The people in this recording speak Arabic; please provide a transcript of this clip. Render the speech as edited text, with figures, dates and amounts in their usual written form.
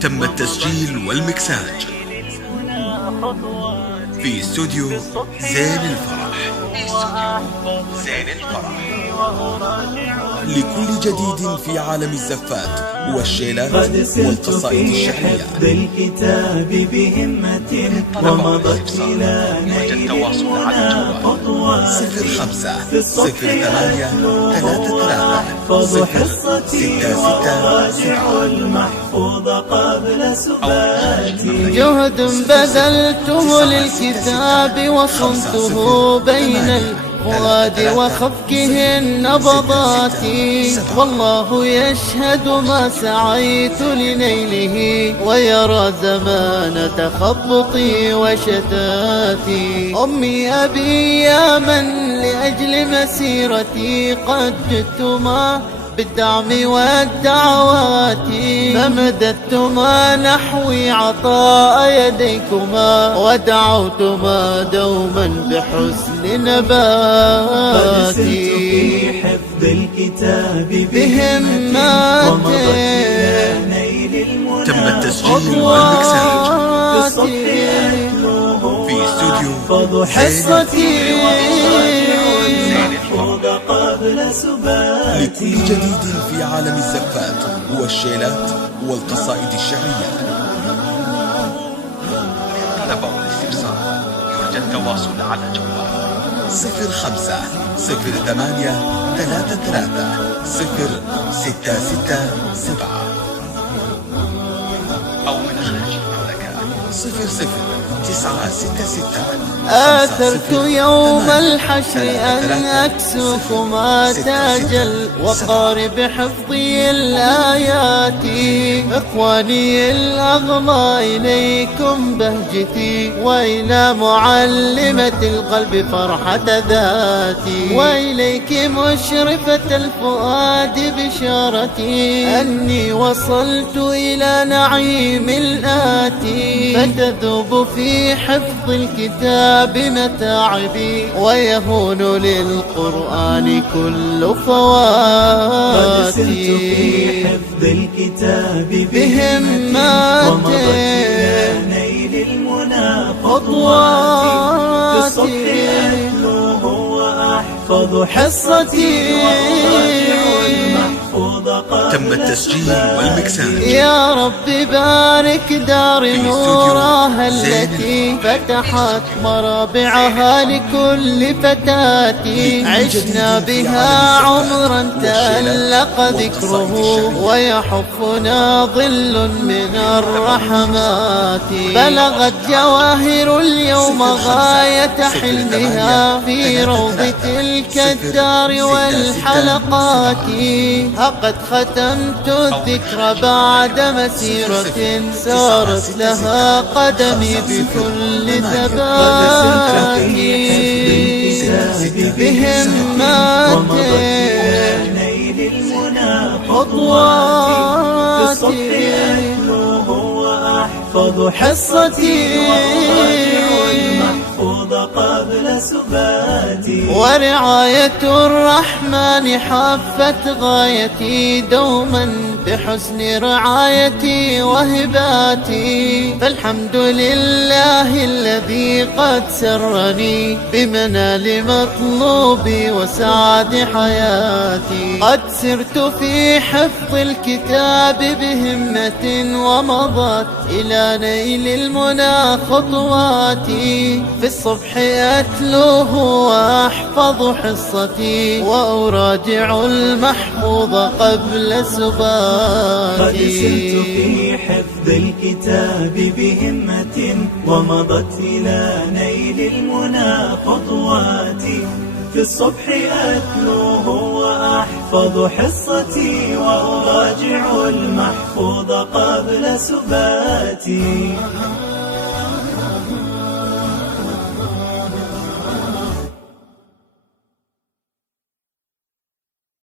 تم التسجيل والمكساج في استوديو زين الفرح. لكل جديد في عالم الزفات والشيلات والقصائد الشعرية بالكتاب بهمة ومضت إلى نيل المنى خطوات 05 08 33 حصتي وأراجع المحفوظ قبل سباتي. جهد بذلته للكتاب وصنته بين الفؤاد وخفقه النبضات، والله يشهد ما سعيت لنيله ويرى زمان تخبطي وشتاتي. أمي أبي يا من لأجل مسيرتي قد جدتما بالدعم والدعوات، فمددتما نحوي عطاء يديكما ودعوتما دوما بحسن نباتي. في حفظ الكتاب بهمات تم التسجيل والمكساج في استوديو حصتي قبل سباتي. لكل جديد في عالم الزفات والشيلات والقصائد الشعرية. طلب والاستفسار يرجى التواصل على جوال 05 08 33 0667 أو من خارج المملكة 00966. آثرت يوم الحشر أن أكسوكما تاج الوقار بحفظي الآيات. إخواني الأغلى إليكم بهجتي وإلى معلمة القلب فرحة ذاتي، وإليك مشرفة الفؤاد بشارتي أني وصلت إلى نعيم الآتي. فتذوب في حفظ الكتاب بمتاعبي ويهون للقرآن كل فواتي. قد سرت في حفظ الكتاب بهمات ومضت نيل المنى خطواتي. في الصبح أتلوه وأحفظ حصتي تم التسجيل والمكساج. يا رب بارك دار نورها التي فتحت مرابعها لكل فتاة، عشنا بها عمرا تألق ذكره ويحفنا ظل من الرحمات. بلغت جواهر اليوم غاية حلمها في روض تلك الدار والحلقات. قد ختمت الذكر بعد مسيرة سارت لها قدمي بكل ثبات. بهمات خطواتي وأحفظ حصتي قبل سباتي. ورعاية الرحمن حافت غايتي دوما بحسن رعايتي وهباتي. فالحمد لله الذي قد سرني بمنال مطلوبي وسعد حياتي. قد سرت في حفظ الكتاب بهمة ومضت إلى نيل المنى خطواتي. في الصبح أتلوه وأحفظ حصتي وأراجع المحفوظ قبل سباتي. قد سرت في حفظ الكتاب بهمة ومضت إلى نيل المنى خطواتي. في الصبح أتلوه وأحفظ حصتي وأراجع المحفوظ قبل سباتي.